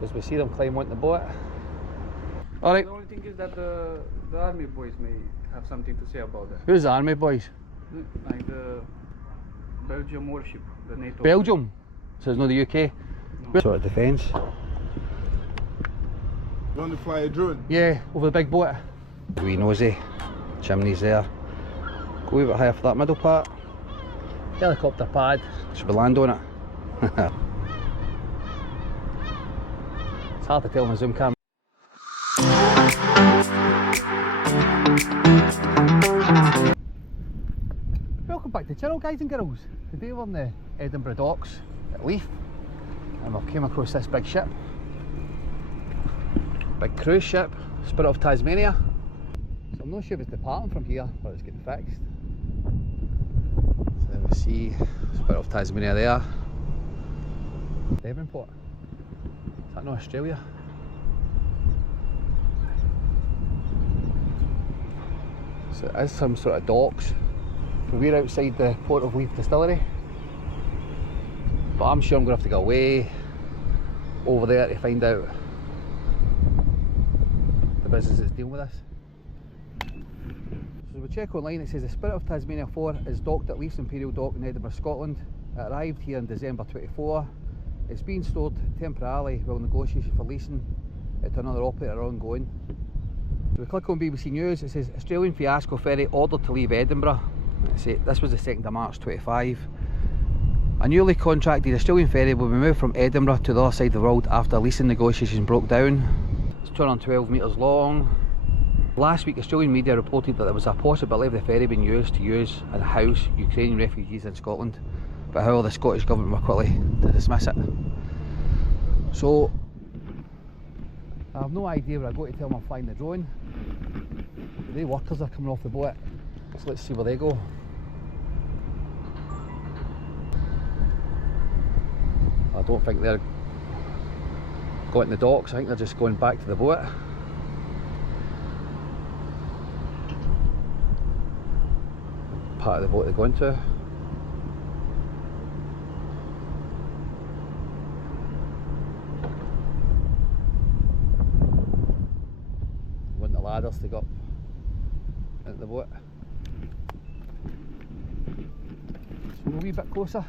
So as we see them climb onto the boat. Alright. The only thing is that the army boys may have something to say about that. Who's the army boys? Like the Belgium warship, the NATO. Belgium? So it's not the UK? No. Sort of defence. You want to fly a drone? Yeah, over the big boat. Wee nosy. Chimneys there. Go a wee bit higher for that middle part. Helicopter pad. Should we land on it? It's hard to tell on a zoom camera. Welcome back to the channel, guys and girls. Today we're in the Edinburgh docks at Leith and we've came across this big ship. Big cruise ship, Spirit of Tasmania. So I'm not sure if it's departing from here, but it's getting fixed. So we see Spirit of Tasmania there. Devonport. Is that not Australia? So it is some sort of docks. We're outside the Port of Leith distillery. But I'm sure I'm going to have to go way over there to find out the business that's dealing with this. So we check online, it says the Spirit of Tasmania 4 is docked at Leith's Imperial Dock in Edinburgh, Scotland. It arrived here in December 24. It's been stored temporarily while negotiations for leasing it to another operator are ongoing. So we click on BBC News, it says Australian fiasco ferry ordered to leave Edinburgh. This was the 2nd of March 25. A newly contracted Australian ferry will be moved from Edinburgh to the other side of the world after leasing negotiations broke down. It's 212 metres long. Last week Australian media reported that there was a possibility of the ferry being used to house Ukrainian refugees in Scotland, but however the Scottish government were quickly to dismiss it. So I have no idea where I go to tell them I'm flying the drone. The workers are coming off the boat, so let's see where they go. I don't think they're going to the docks, I think they're just going back to the boat. Part of the boat they're going to. Want the ladders to go up into the boat. So a wee bit closer.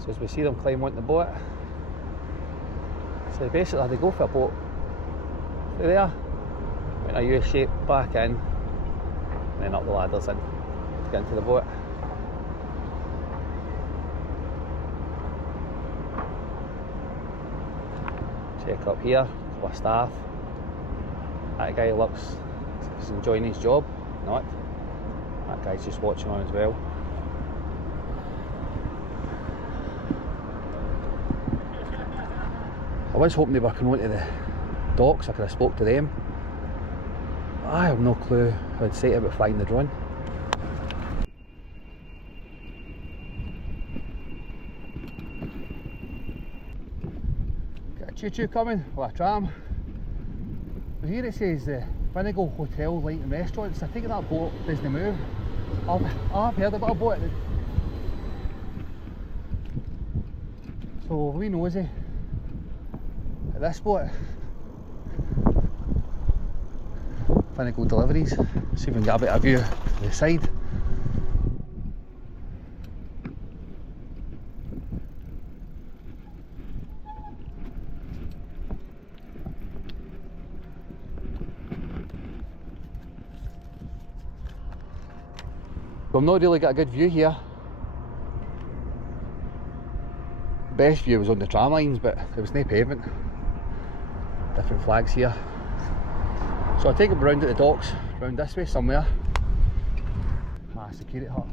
So as we see them climb onto the boat, so basically they go for a boat through there, in a U shape back in, and then up the ladders in to get into the boat. Check up here, a couple of staff. That guy looks like he's enjoying his job, not. That guy's just watching on as well. I was hoping they were coming onto the docks, I could have spoke to them. I have no clue how I'd say about flying the drone. Got a choo-choo coming, or a tram. But here it says the Finnegal Hotel, Light and Restaurants. I think that boat doesn't move. I've heard about a boat. So we nosy. This boat, Finnegal Deliveries, see if we can get a bit of view to the side. We've not really got a good view here. Best view was on the tram lines, but there was no pavement. Different flags here. So I'll take it round at the docks, round this way somewhere. Ah, security hut.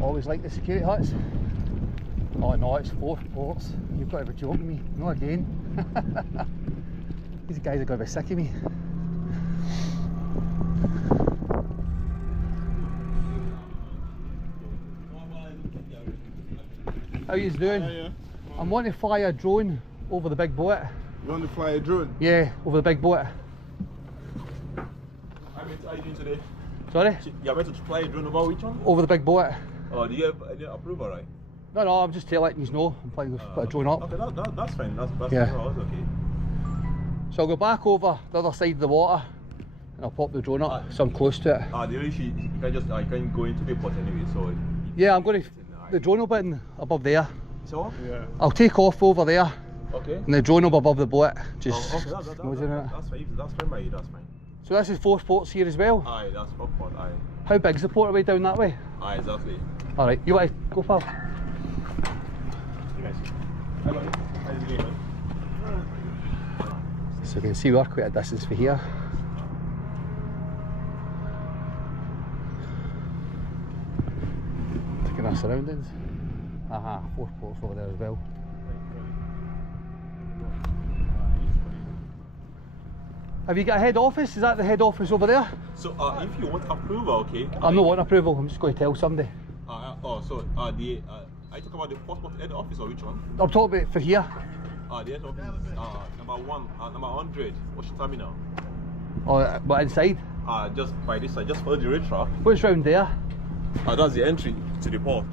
Always like the security huts. Oh no, it's 4 ports. You've got to be joking me. Not again. These guys are going to be sick of me. How you doing? Yeah. I'm wanting to fly a drone over the big boat. You want to fly a drone? Yeah, over the big boat. How many are you doing today? Sorry? You're meant to fly a drone over which one? Over the big boat. Oh, do you have any approval, right? No, I'm just letting you know. I'm planning to put a drone up. Okay, that's fine. That's Yeah. fine. That's okay. So I'll go back over the other side of the water and I'll pop the drone up so I'm close to it. The only issue, you can just you can go into the port anyway, so. Yeah, I'm going to. The drone will be in above there. So? Yeah. I'll take off over there Okay. and the drone will be above the boat. Just Okay, that's fine. That's fine, mate. That's fine. So this is 4 ports here as well. Aye, that's four port. Aye. How big's the port away down that way? Aye, exactly. Alright, you want to go, pal? You guys. Hello. How's it going, man? So you can see we are quite a distance from here. Taking our surroundings. Aha, 4 ports over there as well. Have you got a head office? Is that the head office over there? So, if you want approval, okay? I'm not wanting approval, I'm just going to tell somebody. Are you talking about the passport head office or which one? I'm talking about for here. The head office is number 100. What's your terminal? Oh, but inside? Just by this side, just follow the red track. What's round there? That's the entry to the port.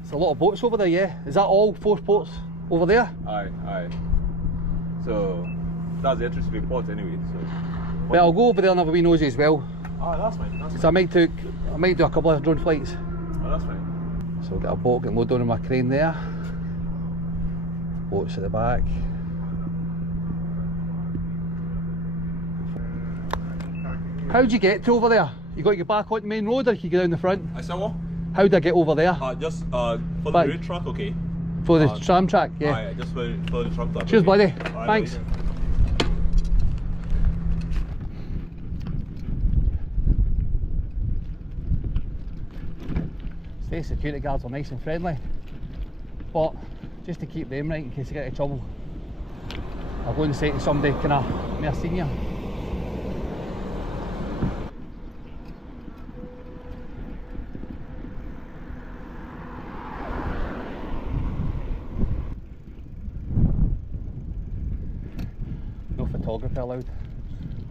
There's a lot of boats over there, yeah. Is that all 4 ports over there? Aye. So, that's the entry to the port anyway. So. Well, I'll go over there and have a wee nosy as well. That's fine. That's So I might do a couple of drone flights. Oh, that's fine. So I'll get a boat, get loaded on my crane there. Boats at the back. How'd you get to over there? You got to get back on the main road or you get down the front? I said what? How'd I get over there? Just follow Back. the red track, okay? For the tram track, yeah. Aye, just follow the track. Cheers, buddy. Alright, Thanks. buddy. State security guards are nice and friendly, but just to keep them right in case I get into trouble, I'll go and say to somebody, can I have seen you? No photography allowed.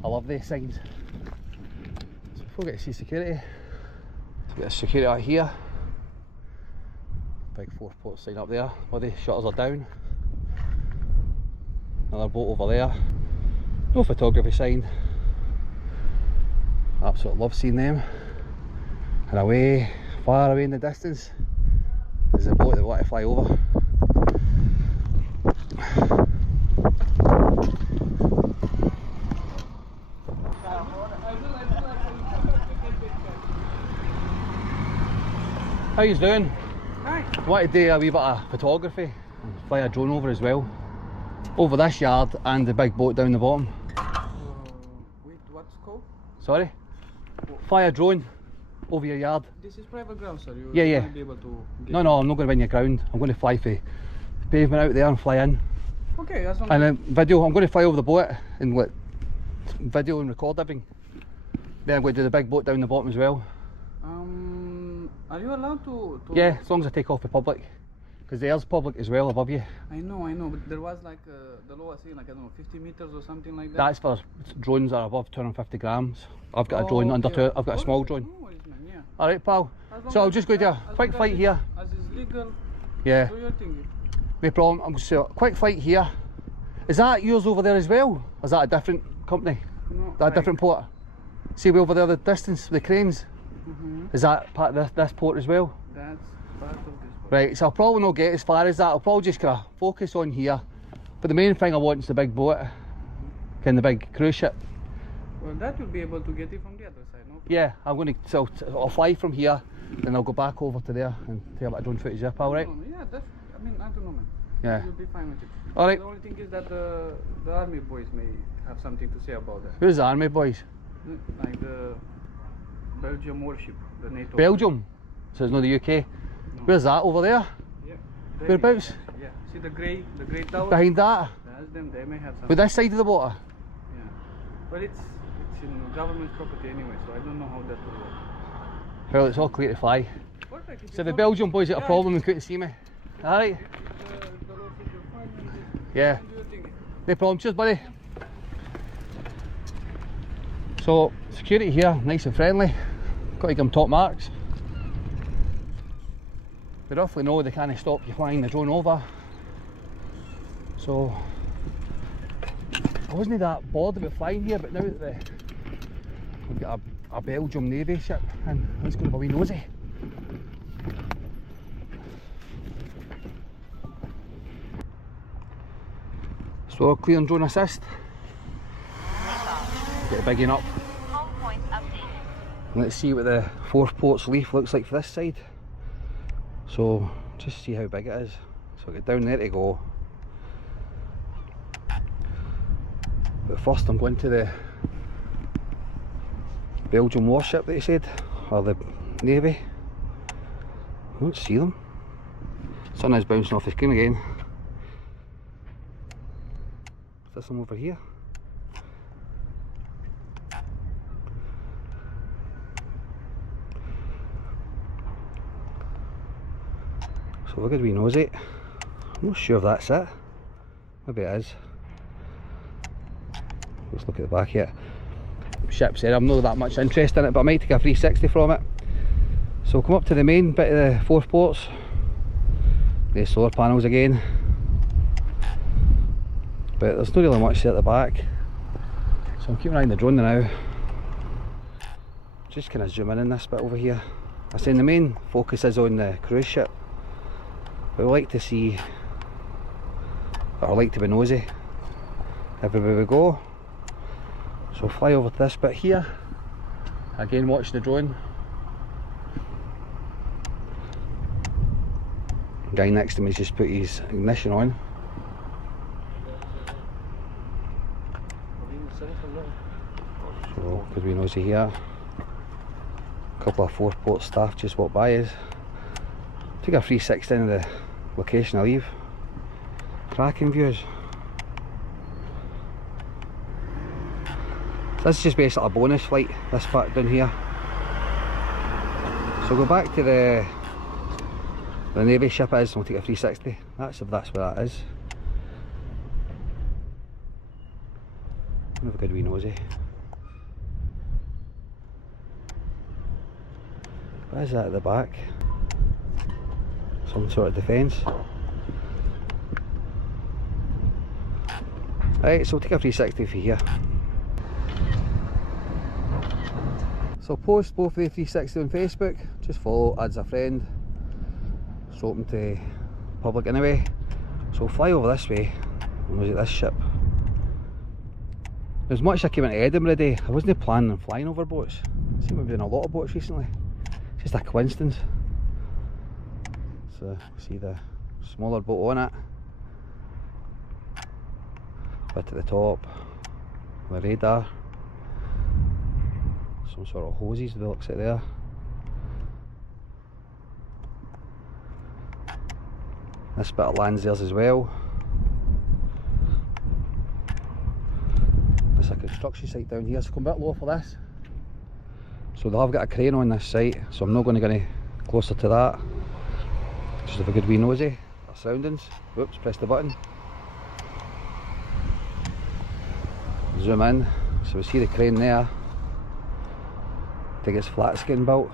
I love these signs. So before we get to see security, so we get a security out here. Big 4 port sign up there, buddy, shutters are down. Another boat over there. No photography sign. Absolutely love seeing them. And away, far away in the distance, is the boat that we want to fly over. How you doing? Hi. Want to do a wee bit of photography and fly a drone over as well. Over this yard and the big boat down the bottom. Wait, what's called? Sorry? Fly a drone over your yard. This is private ground, sir. You Yeah. won't be able to get No, I'm not going to be in your ground. I'm going to fly for pavement out there and fly in. Okay, that's one. And then video, I'm going to fly over the boat and let video and record everything. Then I'm going to do the big boat down the bottom as well. Are you allowed to? Yeah, as long as I take off the public. Because there's public as well above you. I know, but there was like the law was saying like, I don't know, 50 meters or something like that. That's for drones that are above 250 grams. I've got a drone under okay. I've got a small drone. No worries, man, yeah. Alright, pal. As long So I'll as- just go do a as quick long flight as here. As is legal, Yeah, do your thing. no problem. I'm going to do a quick flight here. Is that yours over there as well? Or is that a different company? No, That a different port? See, we over there, the distance, the cranes. Is that part of this port as well? That's part of this. Right, so I'll probably not get as far as that. I'll probably just kind of focus on here. But the main thing I want is the big boat. Kind of the big cruise ship. Well, that you'll be able to get it from the other side, no? Yeah, I'm going to, so I'll fly from here, then I'll go back over to there and take a bit of drone footage up, alright? No, yeah, that's, I mean, I don't know, man. Yeah. You'll be fine with it. Alright. The only thing is that the army boys may have something to say about that. Who's the army boys? Like the Belgium warship, the NATO. Belgium? So it's not the UK? No. Where's that, over there? Yeah. Whereabouts? Yeah. See the grey tower? Behind that? That's Ask them, they may have some. With this side of the water? Yeah. But it's in government property anyway, so I don't know how that will work. Well, it's all clear to fly. Perfect. If So it's the all- Belgian boys got a Yeah, problem and couldn't see me. Alright? if the law says you're fine, then just Yeah. do your thing. No problem, cheers buddy. So, security here, nice and friendly. Got to give them top marks. They roughly know they can't stop you flying the drone over. So, I wasn't that bothered about flying here, but now that we've got a Belgian Navy ship, and let's go to a wee nosy. So, clear and drone assist. Get it bigging up. Let's see what the 4-ports leaf looks like for this side. So, just see how big it is. So, get down there to go. But first I'm going to the Belgian warship that he said, or the Navy. I don't see them. Sun is bouncing off the screen again. Is this one over here? So we're going to be nosy. I'm not sure if that's it. Maybe it is. Let's look at the back here. Ship's there, I'm not that much interest in it, but I might take a 360 from it. So we'll come up to the main bit of the 4 ports. The solar panels again. But there's not really much there at the back. So I'm keeping an eye on the drone now. Just kind of zoom in this bit over here. I say the main focus is on the cruise ship. But we like to see, or I like to be nosy everywhere we go. So fly over to this bit here. Again, watch the drone. Guy next to me has just put his ignition on. So could be nosy here. A couple of 4-port staff just walked by us. Took a 360 in the location I leave. Cracking views. So this is just basically a bonus flight, this part down here. So go back to the Navy ship is, and we'll take a 360. That's if that's where that is. Have a good wee nosy. What is that at the back? Some sort of defence. Right, so we'll take a 360 for here. So post both the 360 on Facebook, just follow, adds a friend. It's open to public anyway. So we'll fly over this way and look at this ship. As much as I came into Edinburgh today, I wasn't planning on flying over boats. I seem to be doing a lot of boats recently. It's just a coincidence. So see the smaller boat on it. Bit at the top, the radar. Some sort of hoses by the looks of it there. This bit of land's theirs as well. There's a construction site down here, so come a bit lower for this. So they have got a crane on this site, so I'm not going to get any closer to that. Just have a good wee nosy. Our surroundings. Whoops, press the button. Zoom in, so we see the crane there. I think it's flat skin built.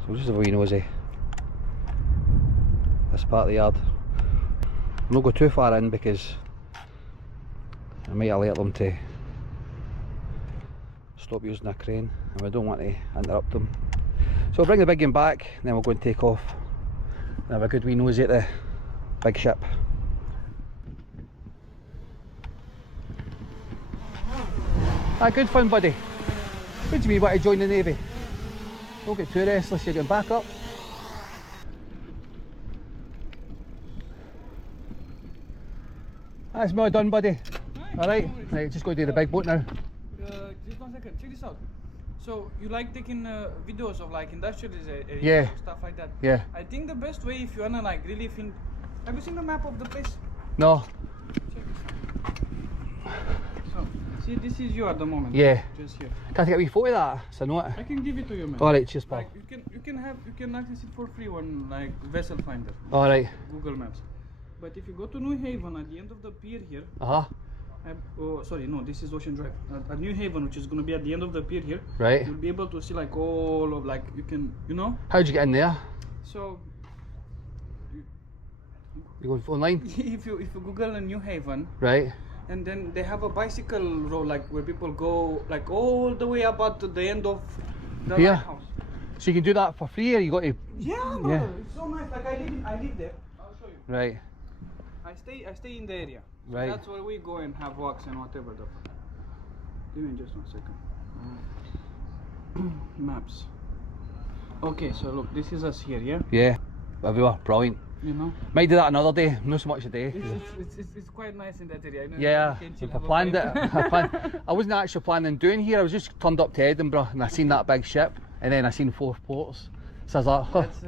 So we'll just have a wee nosy. This part of the yard. I'm not go too far in because I might alert them to stop using a crane, and we don't want to interrupt them. So we'll bring the big one back, and then we'll go and take off and have a good wee nosy at the big ship. Ah, good fun, buddy. Good to be want to join the Navy. Don't get too restless, you're getting back up. That's me all done, buddy. Alright, right, just go do the big boat now. Just 1 second, check this out. So you like taking videos of like industrial areas, Yeah. stuff like that? Yeah. I think the best way, if you wanna like really film. Have you seen the map of the place? No. Check this out. So see, this is you at the moment. Yeah. Just here. Can I take a wee photo of that? So I know it. I can give it to you, man. Alright, cheers, pal. Like you can access it for free on like Vessel Finder, Alright. Google Maps. But if you go to New Haven at the end of the pier here, oh sorry, no, this is Ocean Drive. At New Haven, which is gonna be at the end of the pier here, Right. you'll be able to see like all of like you can, you know. How'd you get in there? So You go online? if you Google New Haven, Right. and then they have a bicycle road like where people go like all the way up at the end of the Here? lighthouse. So you can do that for free, or you got to? Yeah, brother, Yeah. it's so nice. Like I live there. I'll show you. Right. I stay in the area. So Right. that's where we go and have walks and whatever the fuck. Give me just 1 second. Maps. Okay, so look, this is us here, yeah? Yeah. Everywhere, brilliant. You know? Might do that another day, not so much a day. It's quite nice in that area. I know Yeah, you can chill, I have a planned it. pint. I wasn't actually planning on doing here. I was just turned up to Edinburgh and I seen that big ship, and then I seen 4 ports. So I was like, huh. That's,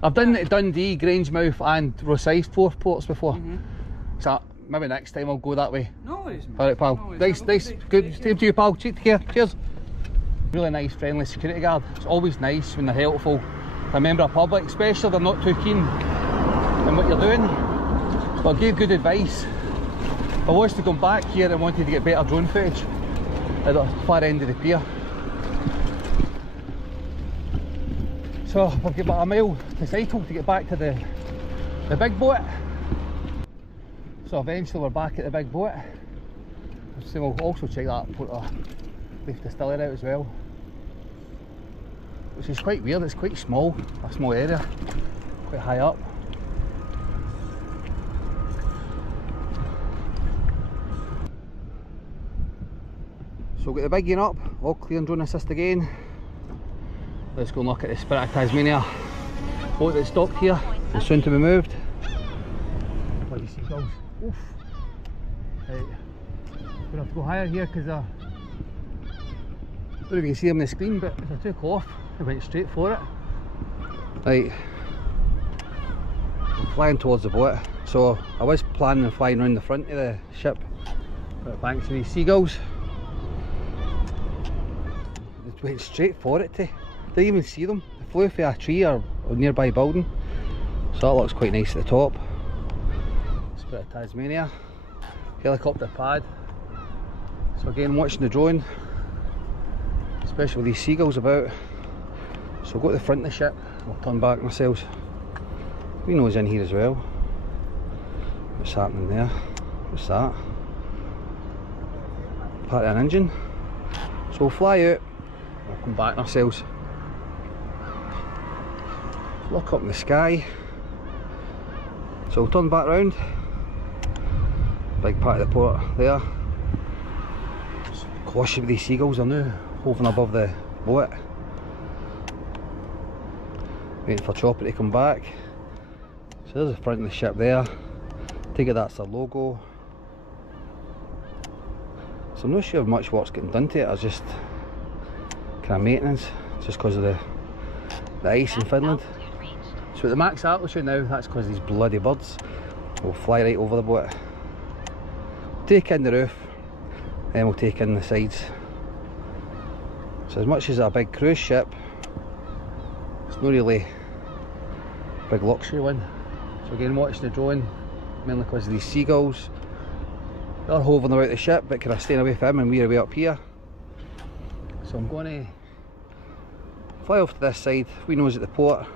I've done Dundee, Grangemouth, and Rosyth 4 ports before. Mhm. So maybe next time I'll go that way. No worries, man. Alright, pal. No worries. Nice, Have a nice, day. good. Take care. Same to you, pal. Take care. Cheers. Really nice, friendly security guard. It's always nice when they're helpful to a member of the public, especially if they're not too keen in what you're doing. But give good advice. If I was to come back here and wanted to get better drone footage at the far end of the pier. So I've got about a mile to cycle to get back to the big boat. So eventually we're back at the big boat. So we'll also check that Leaf Distillery out as well. Which is quite weird, it's quite small, a small area, quite high up. So we've got the big one up, all clear and drone assist again. Let's go and look at the Spirit of Tasmania boat that's docked here and soon to be moved. Bloody seagulls. Oof. Right. Gonna have to go higher here because I don't know if you can see them on the screen, but as I took off, I went straight for it. Right. I'm flying towards the boat. So I was planning on flying around the front of the ship, but thanks to these seagulls, it went straight for it. Didn't even see them. They flew for a tree or a nearby building. So that looks quite nice at the top. Spirit of Tasmania. Helicopter pad. So again, watching the drone, especially with these seagulls about. So we'll go to the front of the ship, we'll turn back ourselves. We know it's in here as well. What's happening there? What's that? Part of an engine. So we'll fly out, we'll come back ourselves. Look up in the sky. So we'll turn back round. Big part of the port there. Caution with these seagulls, are now hovering above the boat. Waiting for Chopper to come back. So there's the front of the ship there. Take it that's the logo. So I'm not sure much work's getting done to it, it's just kind of maintenance, just because of the ice in Finland. So at the max altitude now, that's because of these bloody birds will fly right over the boat. Take in the roof, then we'll take in the sides. So as much as a big cruise ship, it's not really a big luxury one. So again, watching the drone, mainly because of these seagulls. They're hovering about the ship, but kind of staying away from them, and we're way up here. So I'm going to fly off to this side. We know it's at the port.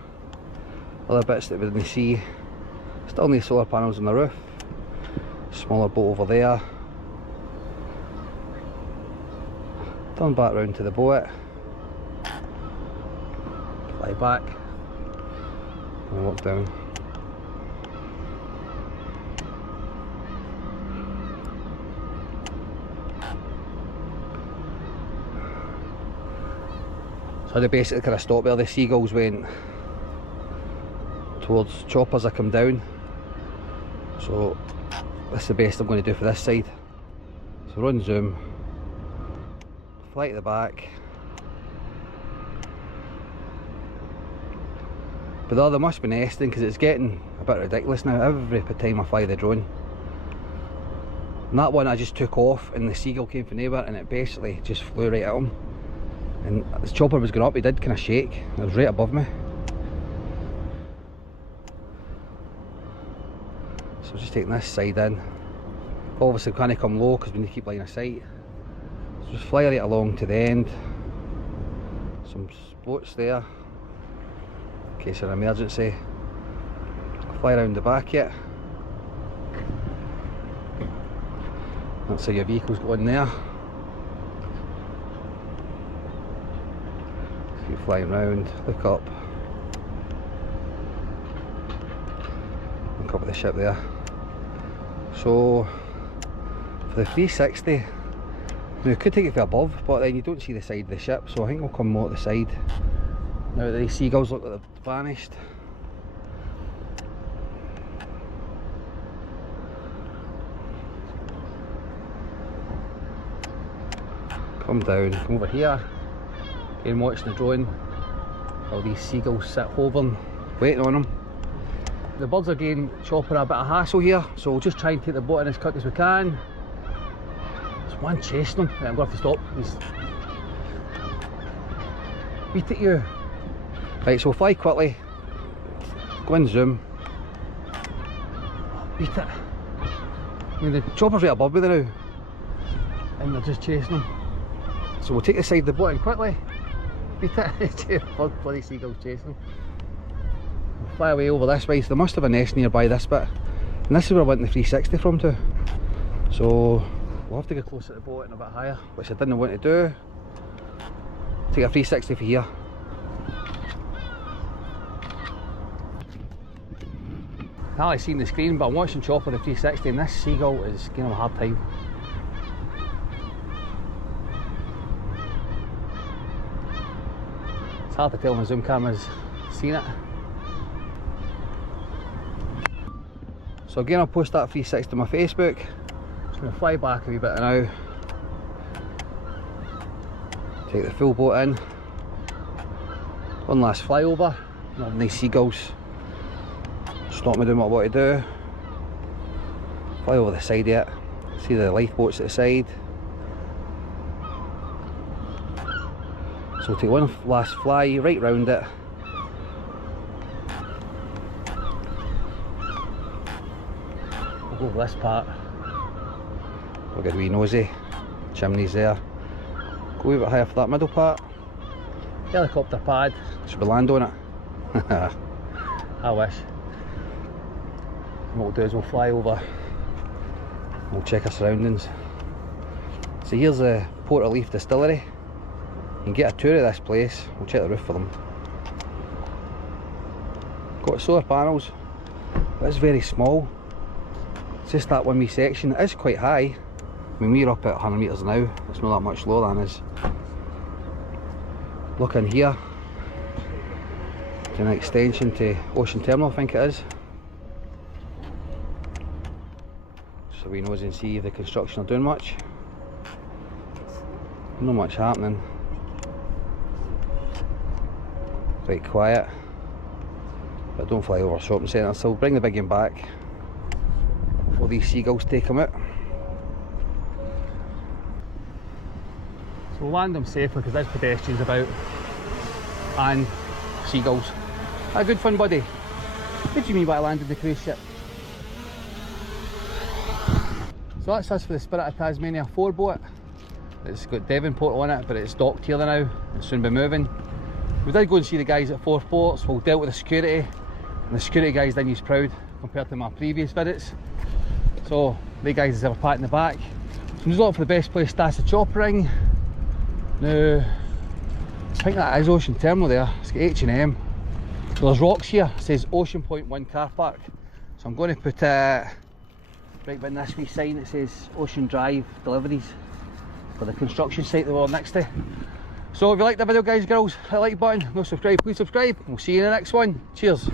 Other bits that we're in the sea. Still need solar panels on the roof. Smaller boat over there. Turn back round to the boat. Fly back. And walk down. So they basically kind of stopped where the seagulls went towards choppers. I come down. So that's the best I'm going to do for this side. So run zoom, fly to the back, But the other must be nesting because it's getting a bit ridiculous now every time I fly the drone. And that one I just took off and the seagull came from nowhere and it basically just flew right at him. And the chopper was going up, he did kind of shake. It was right above me. So just taking this side in. Obviously we can't come low because we need to keep line of sight. So just fly right along to the end. Some boats there in case of an emergency. Fly around the back yet. That's how your vehicle's going there. Keep flying round, look up. Look up at the ship there. So for the 360, now we could take it from above, but then you don't see the side of the ship, so I think we'll come more to the side. Now that these seagulls look like they've vanished. Come down, come over here, and watching the drone. All these seagulls sit hovering, waiting on them. The birds are giving Chopper a bit of hassle here, so we'll just try and take the boat in as quick as we can. There's one chasing him. Right, I'm going to have to stop. He's beat at you. Right, so we'll fly quickly, go and zoom. Beat it. I mean, the chopper's right above me now, and they're just chasing him. So we'll take the side of the boat in quickly. Beat it. Bloody seagulls chasing him. We'll fly away over this way, so there must have a nest nearby this bit. And this is where I went the 360 from too. So we'll have to get closer to the boat and a bit higher, which I didn't want to do. Take a 360 for here. I haven't seen the screen, but I'm watching Chopper the 360 and this seagull is giving him a hard time. It's hard to tell when the zoom camera's seen it. So again, I'll post that 360 on my Facebook. Just going to fly back a wee bit now. Take the full boat in. One last flyover. Not these seagulls stop me doing what I want to do. Fly over the side yet. See the lifeboats at the side. So we'll take one last fly right round it. We'll go over this part. We'll get a wee nosy. Chimneys there. Go a wee bit higher for that middle part. Helicopter pad. Should we land on it? I wish. What we'll do is we'll fly over, we'll check our surroundings. So here's the Port of Leaf distillery. You can get a tour of this place. We'll check the roof for them. Got solar panels, but it's very small. It's just that one wee section. It is quite high. I mean, we're up at 100 metres now. It's not that much lower than us. Look in here. It's an extension to Ocean Terminal, I think it is. So we nose and see if the construction are doing much. Not much happening. Quite quiet. But don't fly over shopping centre, so we'll bring the big one back before these seagulls take them out. So we'll land them safely because there's pedestrians about and seagulls. Ah, good fun, buddy. What do you mean by landing the cruise ship? So that's us for the Spirit of Tasmania 4 boat. It's got Devonport on it, but it's docked here now and soon be moving. We did go and see the guys at Four Ports. We'll dealt with the security, and the security guys didn't use proud compared to my previous visits. So the guys have a pat in the back. So I'm just looking for the best place to stash the chopper ring. Now, I think that is Ocean Terminal there. It's got H&M. So there's rocks here. It says Ocean Point 1 car park. So I'm going to put right behind this wee sign that says Ocean Drive Deliveries for the construction site that we're next to. So if you liked the video, guys, girls, hit the like button. No subscribe, please subscribe. We'll see you in the next one. Cheers.